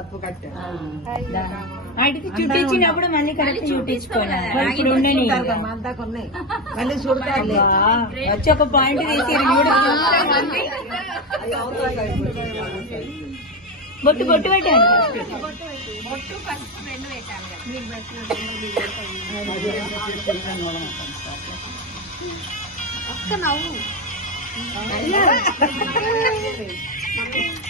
అప్పుడు 갔다 ఐడికి చుట్టి చినాపుడు మళ్ళీ కరెక్ట్ యుటీచ్ కొన్నాం ఇప్పుడు ఉన్నని మంతా ఉన్నాయ్ మళ్ళీ చూడదాంలే వచ్చే ఒక పాయింట్ ఇస్తే ఇది కూడా వస్తుంది బొట్టు బొట్టు పెట్టాలి బొట్టు కళ్ళు రెండు వేయాలి మీరు బట్టీలు మీరు పెట్టాలి అక్క నవ్వు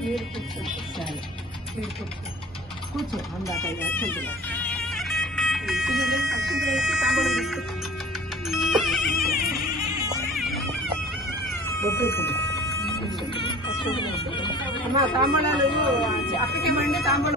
अंदा काय कस ताब बांब आज जापटी मांडे तामड